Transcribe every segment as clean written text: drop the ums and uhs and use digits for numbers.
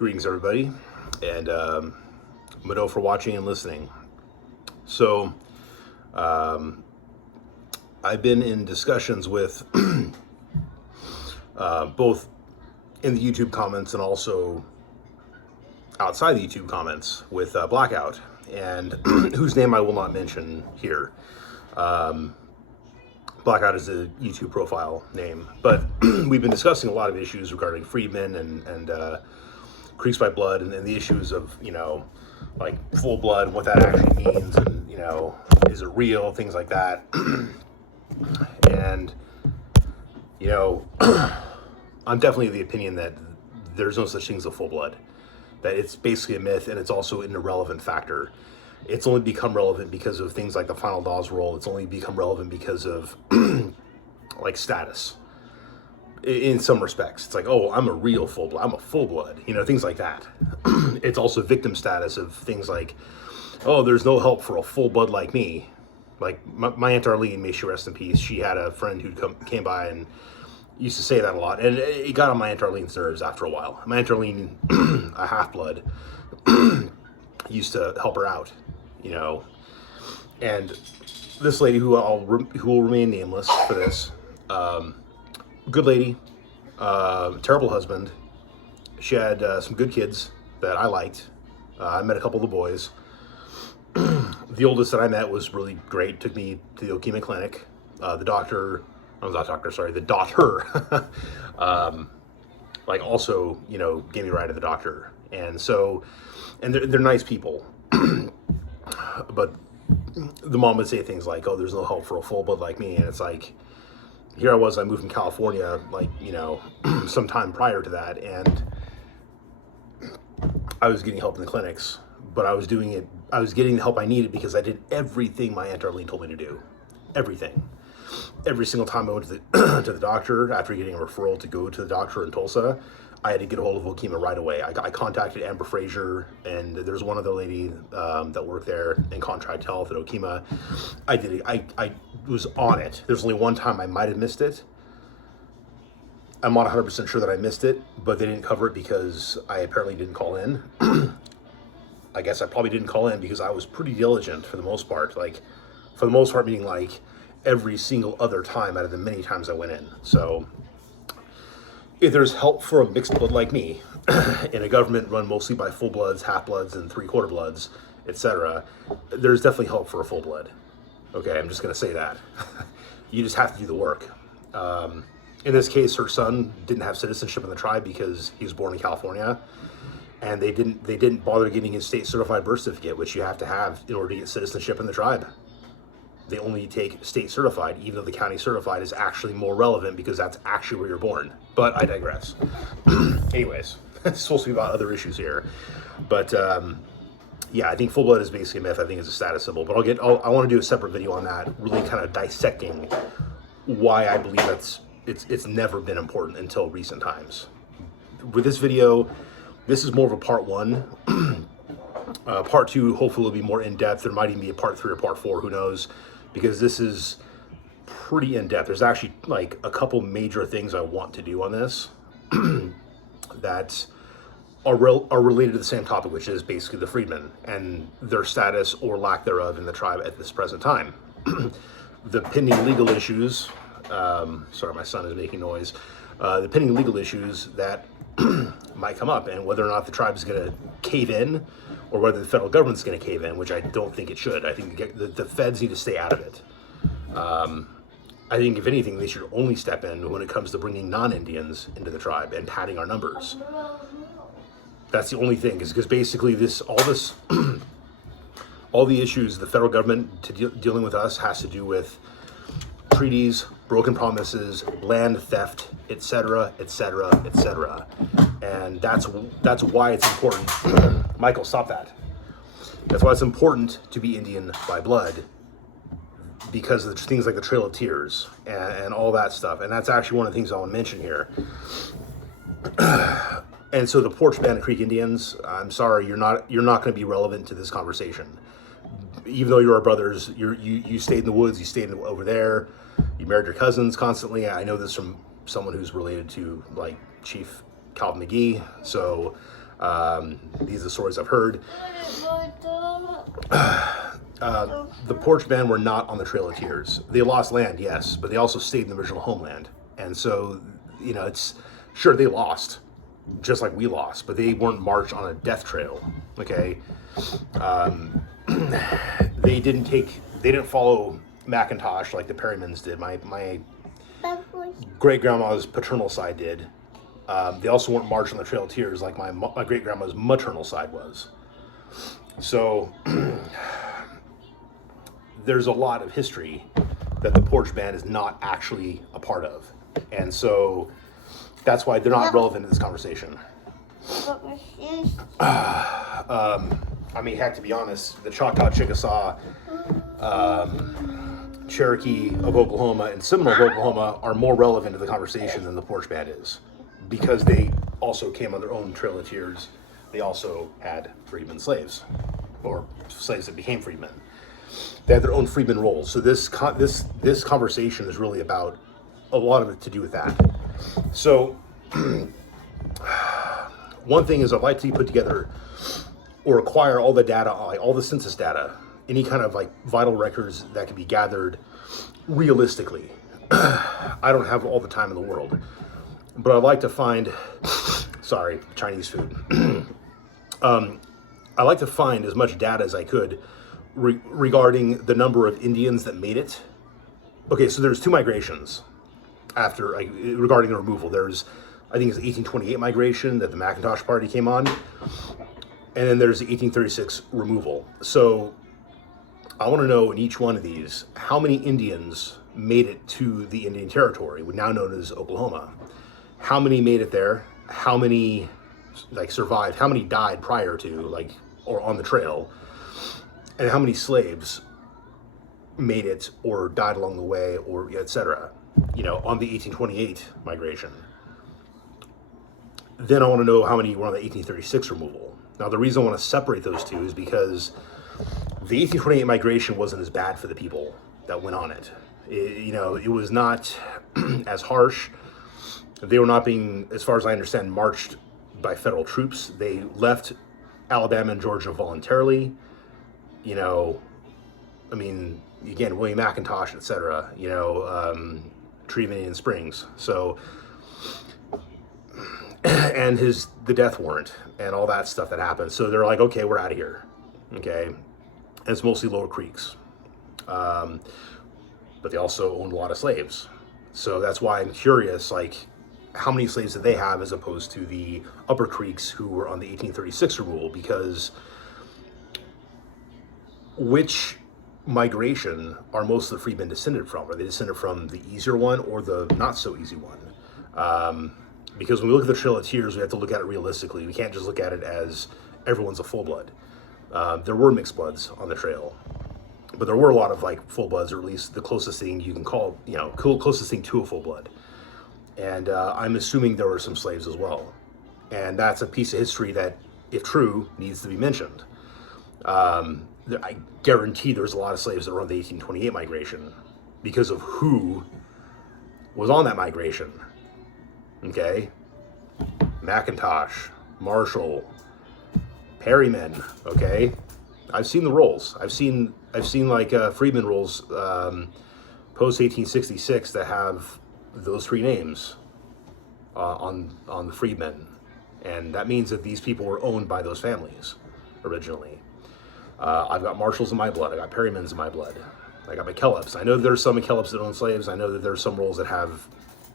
Greetings, everybody, and Mado for watching and listening. So, I've been in discussions with both in the YouTube comments and also outside the YouTube comments with Blackout, and whose name I will not mention here. Blackout is a YouTube profile name, but we've been discussing a lot of issues regarding Freedmen and Creeks by Blood and the issues of, like full blood, what that actually means, and, is it real, things like that. And, I'm definitely of the opinion that there's no such thing as a full blood, that it's basically a myth, and it's also an irrelevant factor. It's only become relevant because of things like the final Dawes role. It's only become relevant because of like status. In some respects, it's like, oh, I'm a real full blood. I'm a full blood. Things like that. It's also victim status of things like, oh, there's no help for a full blood like me. Like my Aunt Arlene, may she rest in peace. She had a friend who came by and used to say that a lot, and it got on my Aunt Arlene's nerves after a while. My Aunt Arlene, a half blood, used to help her out, and this lady who will remain nameless for this. Good lady, terrible husband. She had some good kids that I liked. I met a couple of the boys. The oldest that I met was really great. Took me to the Okima clinic. The daughter, also, gave me a ride to the doctor. And so, and they're nice people. But the mom would say things like, oh, there's no help for a full blood like me. And it's like, here I was, I moved from California, sometime prior to that, and I was getting help in the clinics, but I was getting the help I needed because I did everything my Aunt Arlene told me to do. Everything. Every single time I went to the to the doctor, after getting a referral to go to the doctor in Tulsa, I had to get a hold of Okima right away. I contacted Amber Frazier, and there's one other lady that worked there in contract health at Okima. I did it. I was on it. There's only one time I might have missed it. I'm not 100% sure that I missed it, but they didn't cover it because I apparently didn't call in. I guess I probably didn't call in because I was pretty diligent for the most part. Meaning like every single other time out of the many times I went in. So if there's help for a mixed blood like me in a government run mostly by full bloods, half bloods, and 3/4 bloods, etc., there's definitely help for a full blood. Okay, I'm just going to say that. You just have to do the work. In this case, her son didn't have citizenship in the tribe because he was born in California, and they didn't bother getting his state certified birth certificate, which you have to have in order to get citizenship in the tribe. They only take state certified, even though the county certified is actually more relevant because that's actually where you're born. But I digress. Anyways, it's supposed to be about other issues here. But yeah, I think full blood is basically a myth. I think it's a status symbol. But I want to do a separate video on that, really kind of dissecting why I believe it's never been important until recent times. With this video, this is more of a part one. Part two, hopefully, will be more in depth. There might even be a part 3 or part 4. Who knows? Because this is pretty in depth. There's actually like a couple major things I want to do on this that are related to the same topic, which is basically the Freedmen and their status or lack thereof in the tribe at this present time. The pending legal issues. Sorry, my son is making noise. The pending legal issues that might come up, and whether or not the tribe is going to cave in, or whether the federal government's going to cave in, which I don't think it should. I think the feds need to stay out of it. I think, if anything, they should only step in when it comes to bringing non-Indians into the tribe and padding our numbers. That's the only thing, because basically all the issues the federal government dealing with us has to do with treaties, broken promises, land theft, etc., etc., etc. And that's why it's important. Michael, stop that. That's why it's important to be Indian by blood, because of things like the Trail of Tears and all that stuff. And that's actually one of the things I want to mention here. And so the Porch Bandit Creek Indians, I'm sorry, you're not going to be relevant to this conversation. Even though you're our brothers, you stayed in the woods, you stayed over there, you married your cousins constantly. I know this from someone who's related to like Chief Calvin McGee. So These are the stories I've heard. The Porch Band were not on the Trail of Tears. They lost land, yes, but they also stayed in the original homeland. And so, it's sure they lost, just like we lost, but they weren't marched on a death trail. Okay, they didn't follow Macintosh like the Perrymans did. My great grandma's paternal side did. They also weren't marched on the Trail of Tears like my great grandma's maternal side was. So there's a lot of history that the Porch Band is not actually a part of. And so that's why they're not relevant in this conversation. Heck, to be honest, the Choctaw, Chickasaw, Cherokee of Oklahoma, and Seminole of Oklahoma are more relevant to the conversation than the Porch Band is, because they also came on their own Trail of Tears. They also had freedmen slaves, or slaves that became freedmen. They had their own freedmen roles. So this conversation is really about a lot of it to do with that. So one thing is I'd like to put together or acquire all the data, like all the census data, any kind of like vital records that can be gathered realistically. I don't have all the time in the world, but I'd like to find, Chinese food. I like to find as much data as I could regarding the number of Indians that made it. Okay, so there's two migrations after, regarding the removal. There's, I think it's the 1828 migration that the Macintosh Party came on, and then there's the 1836 removal. So I want to know in each one of these, how many Indians made it to the Indian Territory, now known as Oklahoma. How many made it there? How many survived? How many died prior to, or on the trail? And how many slaves made it or died along the way, or etc. On the 1828 migration. Then I want to know how many were on the 1836 removal. Now, the reason I want to separate those two is because the 1828 migration wasn't as bad for the people that went on it. It was not as harsh. They were not being, as far as I understand, marched by federal troops. They left Alabama and Georgia voluntarily. Again, William McIntosh, etc. Treaty of Indian Springs. So, and the death warrant and all that stuff that happened. So they're like, okay, we're out of here. Okay, and it's mostly Lower Creeks, but they also owned a lot of slaves. So that's why I'm curious, how many slaves did they have as opposed to the Upper Creeks who were on the 1836 rule? Because which migration are most of the freedmen descended from? Are they descended from the easier one or the not so easy one? Because when we look at the Trail of Tears, we have to look at it realistically. We can't just look at it as everyone's a full blood. There were mixed bloods on the trail, but there were a lot of full bloods, or at least the closest thing you can call, closest thing to a full blood. And I'm assuming there were some slaves as well. And that's a piece of history that, if true, needs to be mentioned. I guarantee there's a lot of slaves that were on the 1828 migration because of who was on that migration. Okay? Macintosh, Marshall, Perrymen, okay? I've seen the rolls. I've seen Freedmen rolls post 1866 that have those three names on the Freedmen, and that means that these people were owned by those families originally. I've got Marshalls in my blood. I got Perrymans in my blood. I got McKellips. I know that there's some McKellips that own slaves. I know that there's some rolls that have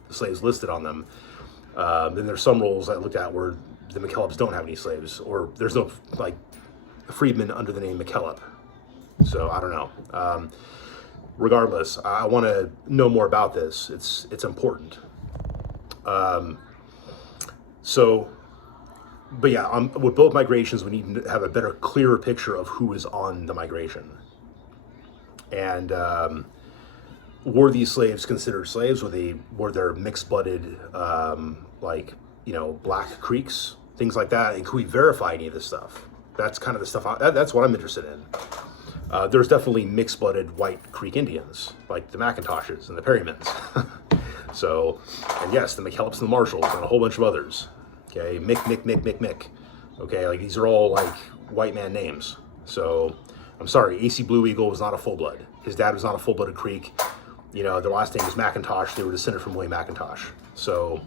slaves listed on them. Then there's some rolls I looked at where the McKellips don't have any slaves, or there's no freedmen under the name McKellip. So I don't know. Regardless, I want to know more about this. It's important. But yeah, with both migrations, we need to have a better, clearer picture of who is on the migration. And were these slaves considered slaves? Were there mixed-blooded, Black Creeks, things like that? And could we verify any of this stuff? That's kind of the stuff. That's what I'm interested in. There's definitely mixed-blooded White Creek Indians, like the Macintoshes and the Perrymans. So, and yes, the McKellips and the Marshalls and a whole bunch of others. Okay, Mick. Okay, like these are all like white man names. So I'm sorry, AC Blue Eagle was not a full blood. His dad was not a full blooded Creek. You know, their last name was McIntosh. They were descended from William McIntosh. So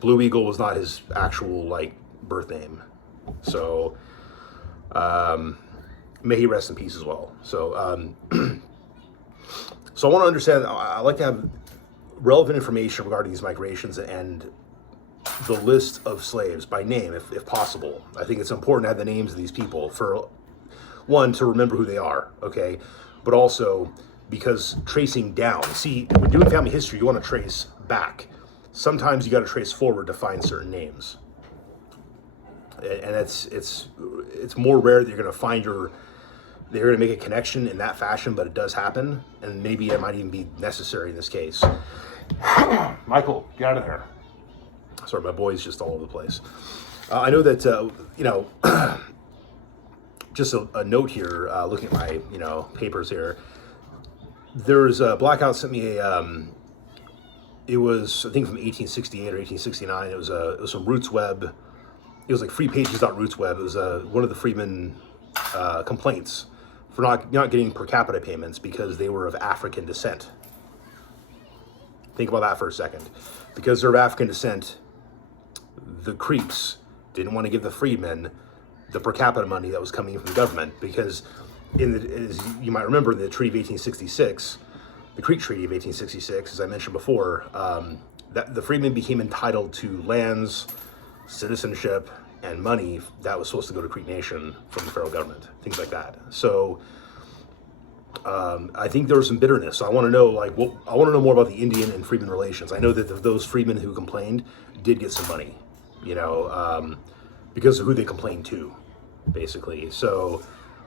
Blue Eagle was not his actual like birth name. So may he rest in peace as well. So so I want to understand. I like to have relevant information regarding these migrations and the list of slaves by name, if possible. I think it's important to have the names of these people for one, to remember who they are, okay? But also because tracing down, see, when doing family history, you want to trace back. Sometimes you got to trace forward to find certain names. And it's more rare that you're going to find they're going to make a connection in that fashion, but it does happen. And maybe it might even be necessary in this case. Michael, get out of there. Sorry, my boy's just all over the place. I know that, you know, just a note here, looking at my, you know, papers here. There's Blackout sent me it was, I think, from 1868 or 1869. It was some Roots Web. It was like freepages.rootsweb. It was one of the Freedmen complaints for not getting per capita payments because they were of African descent. Think about that for a second. Because they're of African descent, the Creeks didn't want to give the freedmen the per capita money that was coming in from the government, because as you might remember, in the Treaty of 1866, the Creek Treaty of 1866, as I mentioned before, that the freedmen became entitled to lands, citizenship, and money that was supposed to go to Creek Nation from the federal government, things like that. So I think there was some bitterness. So I want to know, I want to know more about the Indian and freedmen relations. I know that those freedmen who complained did get some money, you know, because of who they complained to, basically. So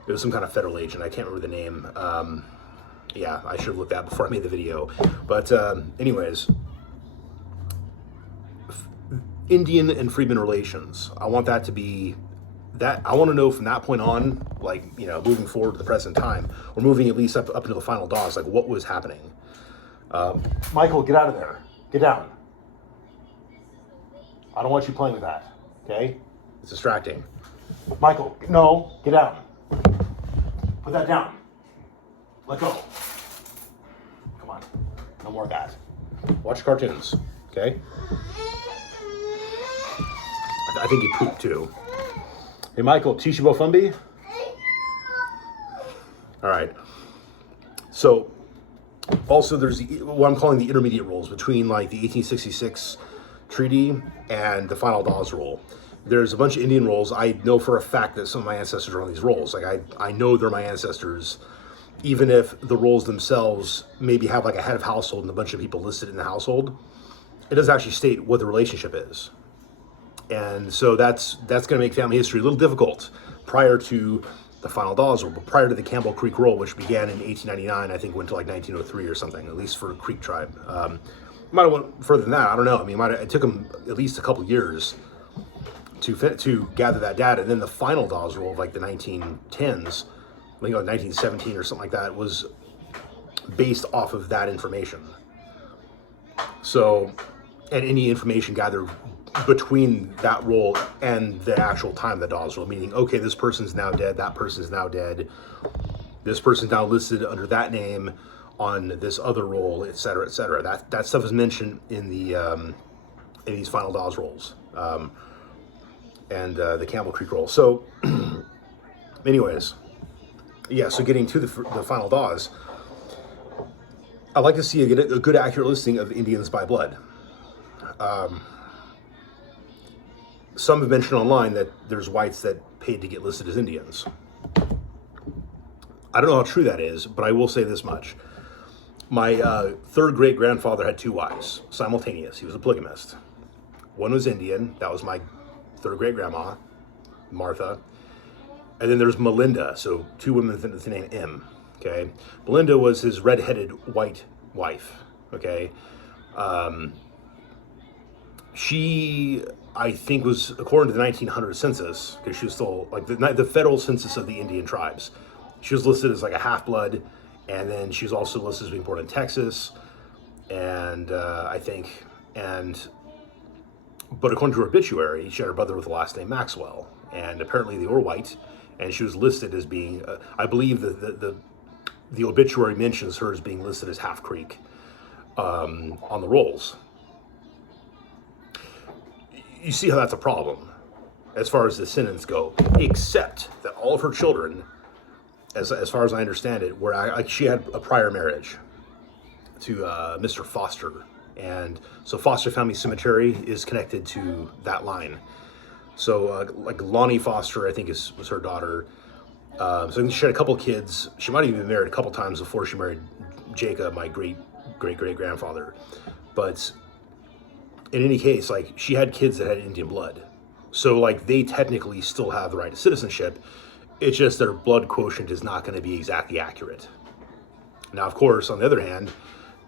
it was some kind of federal agent. I can't remember the name. Yeah, I should have looked that before I made the video. But anyways, Indian and freedmen relations. I want that to be that. I want to know from that point on, like, you know, moving forward to the present time, or moving at least up until the final DAWs, like what was happening. Michael, get out of there. Get down. I don't want you playing with that, okay? It's distracting. Michael, no, get down. Put that down. Let go. Come on, no more of that. Watch cartoons, okay? I think he pooped too. Hey, Michael, Tishibo Fumbi? All right. So, also there's what I'm calling the intermediate roles between like the 1866 treaty and the final DAWs role. There's a bunch of Indian roles. I know for a fact that some of my ancestors are on these roles. Like I know they're my ancestors, even if the roles themselves maybe have like a head of household and a bunch of people listed in the household. It doesn't actually state what the relationship is. And so that's going to make family history a little difficult prior to the final DAWs role, but prior to the Campbell Creek roll, which began in 1899, I think went to like 1903 or something, at least for Creek tribe. Might have went further than that. I don't know. I mean, it took them at least a couple years to gather that data. And then the final DAWs roll of like the 1910s, like 1917 or something like that, was based off of that information. So, and any information gathered between that role and the actual time of the DAWs role, meaning, okay, this person's now dead, that person's now dead, this person's now listed under that name on this other role, et cetera, et cetera. That stuff is mentioned in the in these final DAWs roles, and the Campbell Creek roll. So, anyways, yeah. So getting to the final DAWs, I'd like to see a good accurate listing of Indians by blood. Some have mentioned online that there's whites that paid to get listed as Indians. I don't know how true that is, but I will say this much. My third great grandfather had 2 wives, simultaneous. He was a polygamist. One was Indian. That was my third great grandma, Martha. And then there's Melinda. So 2 women with the name M. Okay. Melinda was his redheaded white wife. Okay. She, I think, was, according to the 1900 census, because she was still like the federal census of the Indian tribes, she was listed as like a half-blood, and then she was also listed as being born in Texas, and I think, But according to her obituary, she had a brother with the last name Maxwell, and apparently they were white, and she was listed as being, I believe the obituary mentions her as being listed as half Creek on the rolls. You see how that's a problem as far as descendants go, except that all of her children, as far as I understand it, she had a prior marriage to Mr. Foster. And so Foster Family Cemetery is connected to that line. So like Lonnie Foster, I think was her daughter. So she had a couple kids. She might have even been married a couple times before she married Jacob, my great grandfather. But in any case, like, she had kids that had Indian blood. So like, they technically still have the right to citizenship. It's just their blood quotient is not going to be exactly accurate. Now, of course, on the other hand,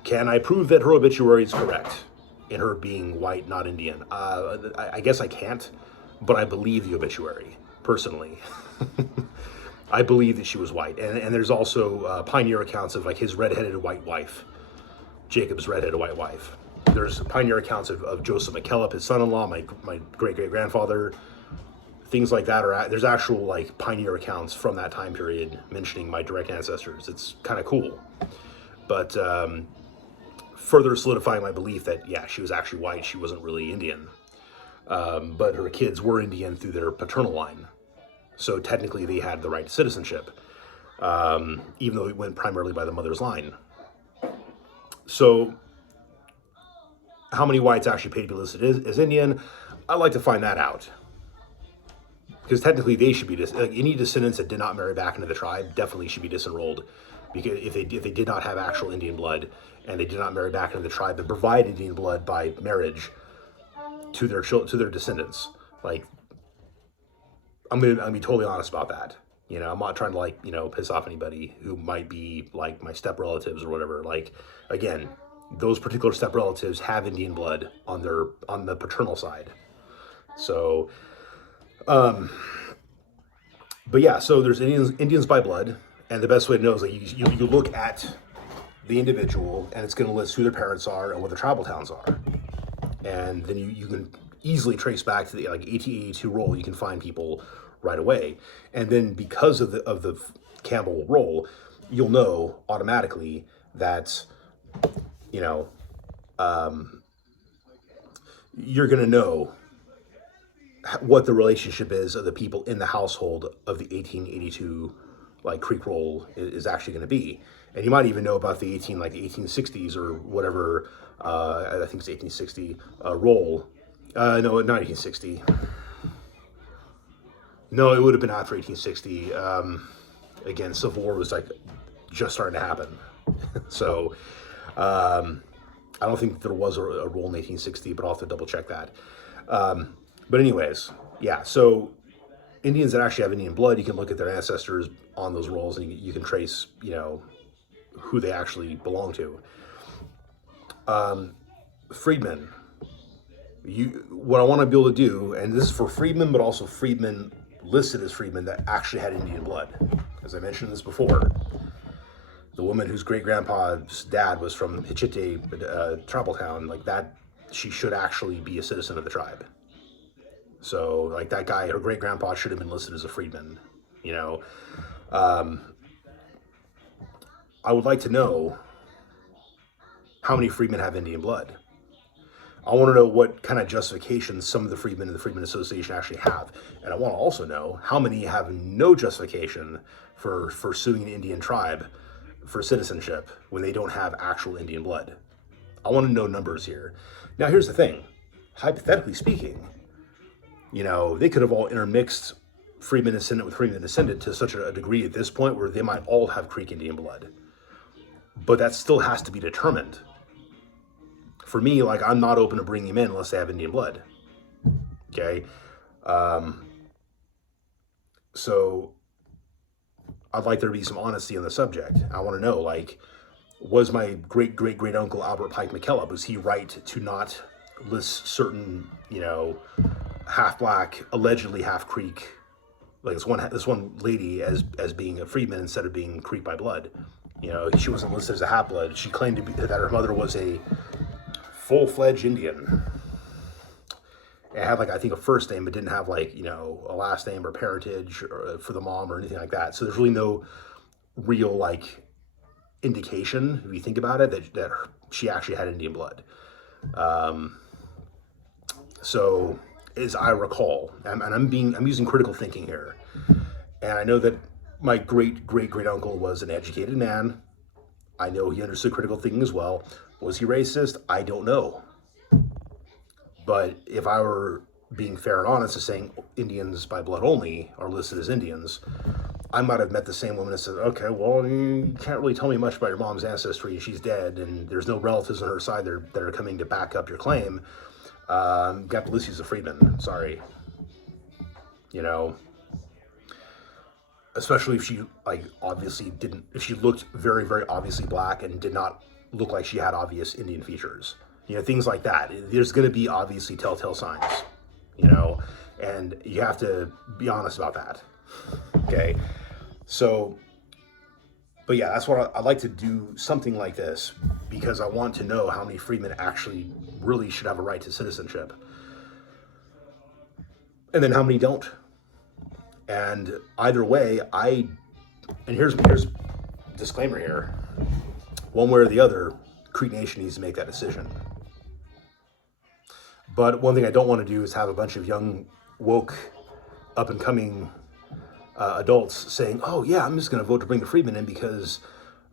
can I prove that her obituary is correct in her being white, not Indian? I guess I can't, but I believe the obituary, personally. I believe that she was white. And there's also pioneer accounts of like his redheaded white wife, Jacob's redheaded white wife. There's pioneer accounts of Joseph McKillop, his son-in-law, my great-great-grandfather. Things like that there's actual like pioneer accounts from that time period mentioning my direct ancestors. It's kind of cool. But further solidifying my belief that, yeah, she was actually white. She wasn't really Indian. But her kids were Indian through their paternal line. So technically they had the right to citizenship, even though it went primarily by the mother's line. So how many whites actually paid to be listed as Indian? I'd like to find that out. Because technically they should be, any descendants that did not marry back into the tribe definitely should be disenrolled. Because if they did not have actual Indian blood, and they did not marry back into the tribe and provide Indian blood by marriage to their descendants, like, I'm gonna be totally honest about that. You know, I'm not trying to, like, you know, piss off anybody who might be like my step relatives or whatever. Like, again, those particular step relatives have Indian blood on the paternal side. So, but yeah, so there's Indians by blood, and the best way to know is like you look at the individual, and it's going to list who their parents are and what their tribal towns are, and then you can easily trace back to the like 1882 roll. You can find people right away, and then because of the Campbell roll, you'll know automatically that, you know, you're going to know what the relationship is of the people in the household of the 1882 like Creek roll is actually going to be. And you might even know about the 1860s or whatever, I think it's 1860 roll. No, not 1860. No, it would have been after 1860. Again, Civil War was like just starting to happen. So I don't think there was a roll in 1860, but I'll have to double check that. But anyways, yeah, so Indians that actually have Indian blood, you can look at their ancestors on those rolls, and you can trace, you know, who they actually belong to. Freedmen. What I want to be able to do, and this is for freedmen, but also freedmen listed as freedmen that actually had Indian blood. As I mentioned this before, the woman whose great-grandpa's dad was from Hichite tribal town, like that, she should actually be a citizen of the tribe. So, like, that guy, her great-grandpa should have been listed as a freedman, you know. I would like to know how many freedmen have Indian blood. I want to know what kind of justifications some of the freedmen and the Freedmen Association actually have. And I want to also know how many have no justification for suing an Indian tribe for citizenship when they don't have actual Indian blood. I want to know numbers here. Now, here's the thing. Hypothetically speaking, you know, they could have all intermixed freedmen descendant with freedmen descendant to such a degree at this point where they might all have Creek Indian blood. But that still has to be determined. For me, like, I'm not open to bringing them in unless they have Indian blood. Okay? So I'd like there to be some honesty on the subject. I want to know, like, was my great-great-great-uncle Albert Pike McKillop, was he right to not list certain, you know, half-black, allegedly half-Creek, like this one lady as being a freedman instead of being Creek by blood? You know, she wasn't listed as a half-blood. She claimed that her mother was a full-fledged Indian. It had like, I think, a first name, but didn't have like, a last name or parentage or, for the mom or anything like that. So there's really no real like indication, if you think about it, that she actually had Indian blood. So as I recall, and I'm using critical thinking here, and I know that my great uncle was an educated man. I know he understood critical thinking as well. Was he racist? I don't know. But if I were being fair and honest and saying Indians by blood only are listed as Indians, I might have met the same woman and said, okay, well, you can't really tell me much about your mom's ancestry. She's dead, and there's no relatives on her side that are coming to back up your claim. Got to list you as a freedman. Sorry. Especially if she if she looked very, very obviously black and did not look like she had obvious Indian features. Things like that. There's going to be obviously telltale signs, and you have to be honest about that. Okay. So, but yeah, that's what I'd like to do, something like this, because I want to know how many freedmen actually really should have a right to citizenship, and then how many don't. And either way, and here's disclaimer here, one way or the other, Creek Nation needs to make that decision. But one thing I don't want to do is have a bunch of young, woke, up-and-coming adults saying, oh yeah, I'm just going to vote to bring the freedmen in because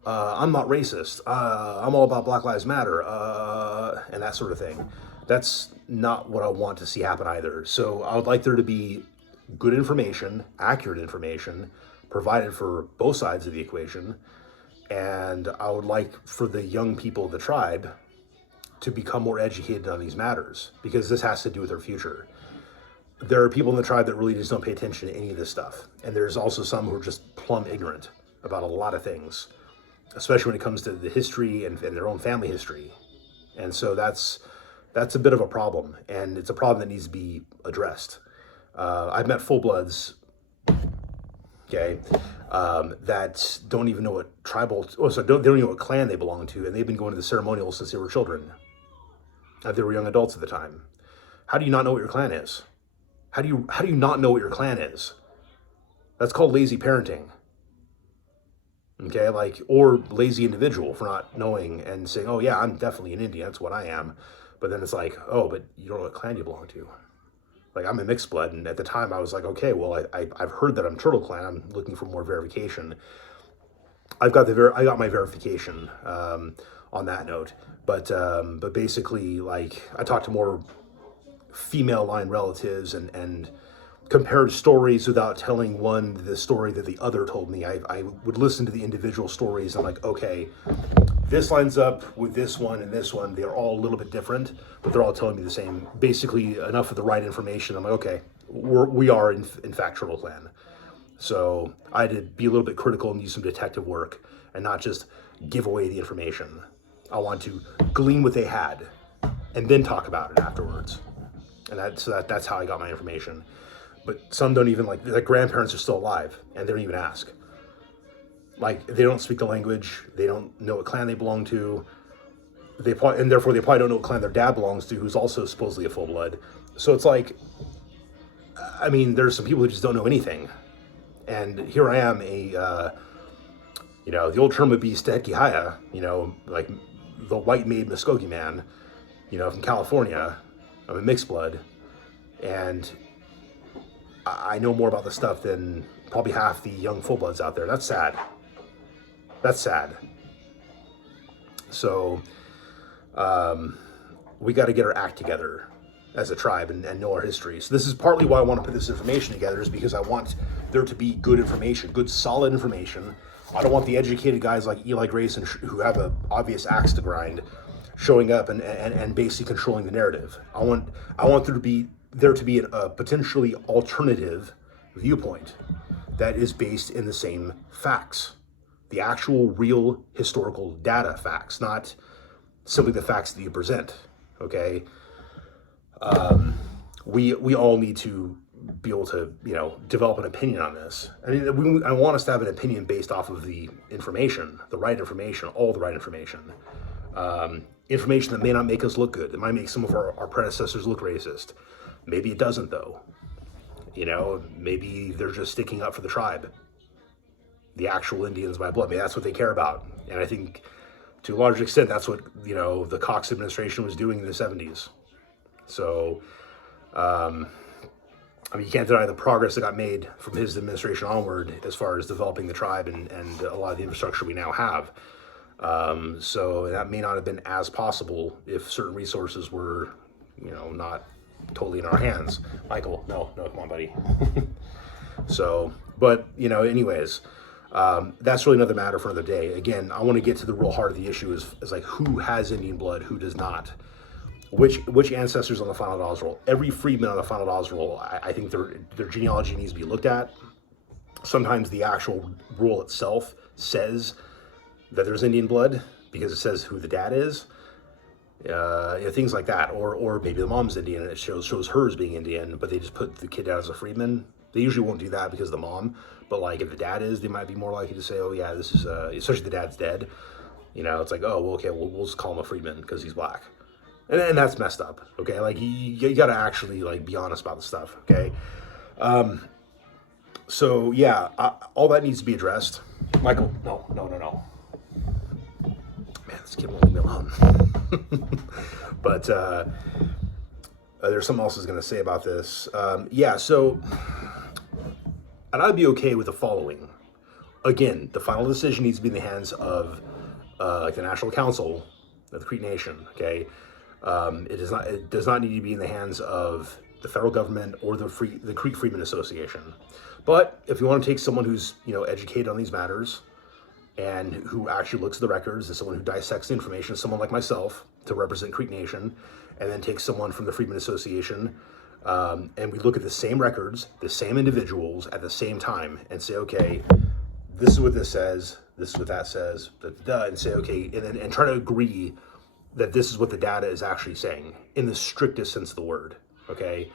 I'm not racist. I'm all about Black Lives Matter, and that sort of thing. That's not what I want to see happen either. So I would like there to be good information, accurate information, provided for both sides of the equation. And I would like for the young people of the tribe to become more educated on these matters, because this has to do with their future. There are people in the tribe that really just don't pay attention to any of this stuff. And there's also some who are just plumb ignorant about a lot of things, especially when it comes to the history and their own family history. And so that's a bit of a problem, and it's a problem that needs to be addressed. I've met full-bloods, okay, that don't even know what they don't even know what clan they belong to, and they've been going to the ceremonial since they were children. They were young adults at the time. How do you not know what your clan is? How do you not know what your clan is? That's called lazy parenting. Okay, or lazy individual for not knowing and saying, oh yeah, I'm definitely an Indian, that's what I am. But then it's like, oh, but you don't know what clan you belong to. Like, I'm a mixed blood, and at the time I was like, okay, well, I've heard that I'm Turtle Clan. I'm looking for more verification. I got my verification on that note, but basically, like, I talked to more female line relatives and compared stories without telling one the story that the other told me. I would listen to the individual stories. I'm like, okay, this lines up with this one and this one. They're all a little bit different, but they're all telling me the same, basically enough of the right information. I'm like, okay, we are in fact Turtle Clan. So I had to be a little bit critical and use some detective work and not just give away the information. I want to glean what they had and then talk about it afterwards. And that's how I got my information. But some don't even, their grandparents are still alive and they don't even ask. Like, they don't speak the language, they don't know what clan they belong to, and therefore they probably don't know what clan their dad belongs to, who's also supposedly a full blood. So it's like, I mean, there's some people who just don't know anything. And here I am, the old term would be Stekihaya, like the white maid Muskogee man, from California. I'm a mixed blood, and I know more about the stuff than probably half the young full-bloods out there. That's sad. That's sad. So we got to get our act together as a tribe and know our history. So this is partly why I want to put this information together, is because I want there to be good information, good solid information. I don't want the educated guys like Eli Grayson who have an obvious axe to grind showing up and basically controlling the narrative. I want there to be a potentially alternative viewpoint that is based in the same facts, the actual real historical data facts, not simply the facts that you present. Okay, we all need to be able to develop an opinion on this. I mean, I want us to have an opinion based off of the information, the right information, all the right information. Information that may not make us look good. It might make some of our predecessors look racist. Maybe it doesn't, though. You know, maybe they're just sticking up for the tribe, the actual Indians by blood. Maybe that's what they care about. And I think to a large extent, that's what, you know, the Cox administration was doing in the 70s. So, I mean, you can't deny the progress that got made from his administration onward as far as developing the tribe and a lot of the infrastructure we now have. So that may not have been as possible if certain resources were, you know, not totally in our hands. Michael, no, come on, buddy. So, but, you know, anyways, that's really another matter for another day. Again, I want to get to the real heart of the issue is like who has Indian blood, who does not. Which ancestors on the final dollars roll? Every freedman on the final dollars roll, I think their genealogy needs to be looked at. Sometimes the actual roll itself says that there's Indian blood because it says who the dad is. You know, things like that, or maybe the mom's Indian and it shows her as being Indian, but they just put the kid down as a freedman. They usually won't do that because of the mom, but like if the dad is, they might be more likely to say, oh yeah, this is especially if the dad's dead. You know, it's like, oh well, okay, we'll just call him a freedman because he's black. And that's messed up, okay? Like, you got to actually, like, be honest about the stuff, okay? So, yeah, all that needs to be addressed. Michael, no. Man, this kid won't leave me alone. But there's something else I was going to say about this. Yeah, so, and I'd be okay with the following. Again, the final decision needs to be in the hands of, like, the National Council of the Creek Nation, okay? It does not need to be in the hands of the federal government or the Creek Freedmen Association. But if you want to take someone who's, you know, educated on these matters and who actually looks at the records, and someone who dissects the information, someone like myself to represent Creek Nation, and then take someone from the Freedmen Association, and we look at the same records, the same individuals at the same time, and say, okay, this is what this says, this is what that says, and say, okay, and try to agree that this is what the data is actually saying in the strictest sense of the word, okay?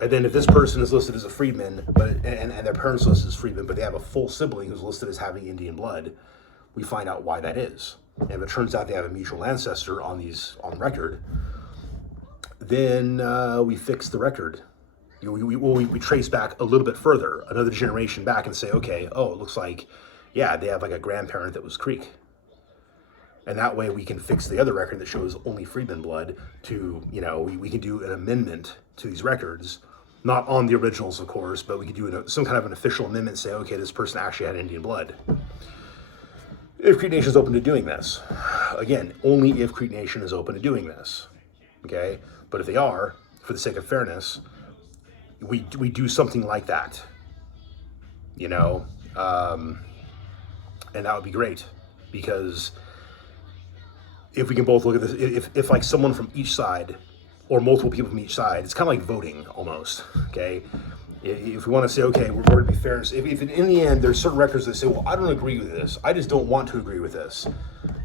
And then if this person is listed as a freedman, and their parents listed as freedmen, but they have a full sibling who's listed as having Indian blood, we find out why that is. And if it turns out they have a mutual ancestor on record, then we fix the record. You know, we trace back a little bit further, another generation back, and say, okay, oh, it looks like, yeah, they have like a grandparent that was Creek. And that way we can fix the other record that shows only freedman blood to, you know, we can do an amendment to these records, not on the originals, of course, but we could do some kind of an official amendment and say, okay, this person actually had Indian blood. If Creek Nation is open to doing this. Again, only if Creek Nation is open to doing this, okay? But if they are, for the sake of fairness, we do something like that, you know? And that would be great, because if we can both look at this, if like someone from each side or multiple people from each side, it's kind of like voting almost, okay? If we want to say, okay, we're going to be fair, if in the end there's certain records that say, well, I don't agree with this, I just don't want to agree with this,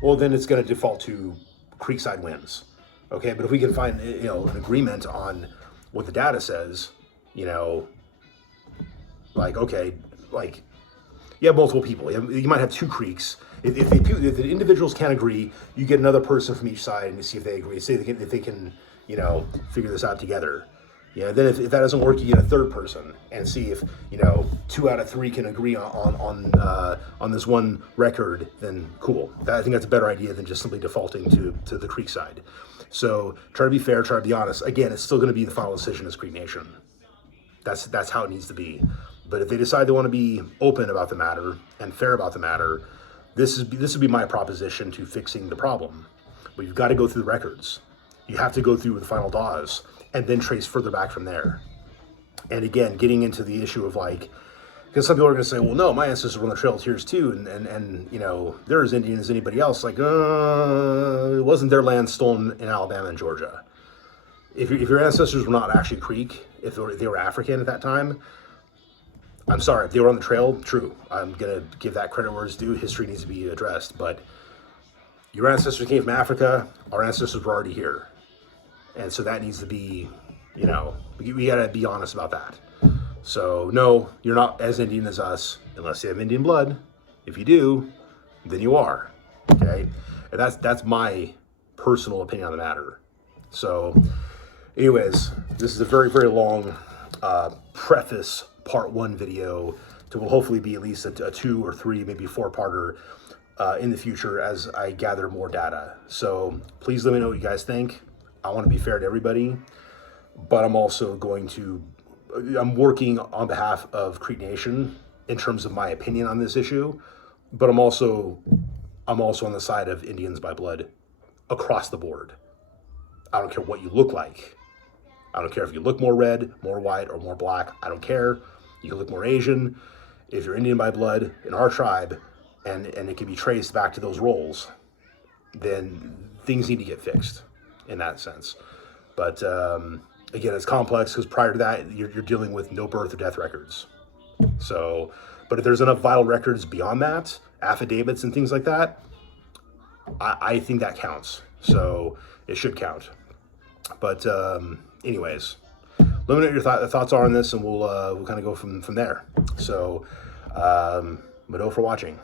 well, then it's going to default to Creekside wins, okay? But if we can find, you know, an agreement on what the data says, you know, like, okay, like, you have multiple people, you might have two Creeks. If the individuals can't agree, you get another person from each side and you see if they agree. See if they can, you know, figure this out together. Yeah. Then if that doesn't work, you get a third person and see if, you know, 2 out of 3 can agree on this one record. Then cool. I think that's a better idea than just simply defaulting to the Creek side. So try to be fair, try to be honest. Again, it's still going to be the final decision as Creek Nation. That's how it needs to be. But if they decide they want to be open about the matter and fair about the matter, this would be my proposition to fixing the problem. But you've got to go through the records. You have to go through the final DAWs and then trace further back from there. And again, getting into the issue of like, because some people are going to say, well, no, my ancestors were on the Trail of Tears too, and you know, they're as Indian as anybody else. Like, it wasn't their land stolen in Alabama and Georgia. If your ancestors were not actually Creek, if they were African at that time, I'm sorry, if they were on the trail, true. I'm going to give that credit where it's due. History needs to be addressed. But your ancestors came from Africa. Our ancestors were already here. And so that needs to be, you know, we got to be honest about that. So, no, you're not as Indian as us unless you have Indian blood. If you do, then you are. Okay? And that's my personal opinion on the matter. So, Anyways, this is a very, very long preface part 1 video to will hopefully be at least a 2 or 3, maybe 4-parter in the future as I gather more data. So please let me know what you guys think. I want to be fair to everybody, but I'm also I'm working on behalf of Creek Nation in terms of my opinion on this issue, but I'm also on the side of Indians by blood across the board. I don't care what you look like. I don't care if you look more red, more white, or more black. I don't care. You can look more Asian. If you're Indian by blood in our tribe, and it can be traced back to those roles, then things need to get fixed in that sense. But again, it's complex because prior to that, you're dealing with no birth or death records. So, but if there's enough vital records beyond that, affidavits and things like that, I think that counts. So it should count. But anyways, let me know what your thoughts are on this, and we'll kind of go from there. So, Mado for watching.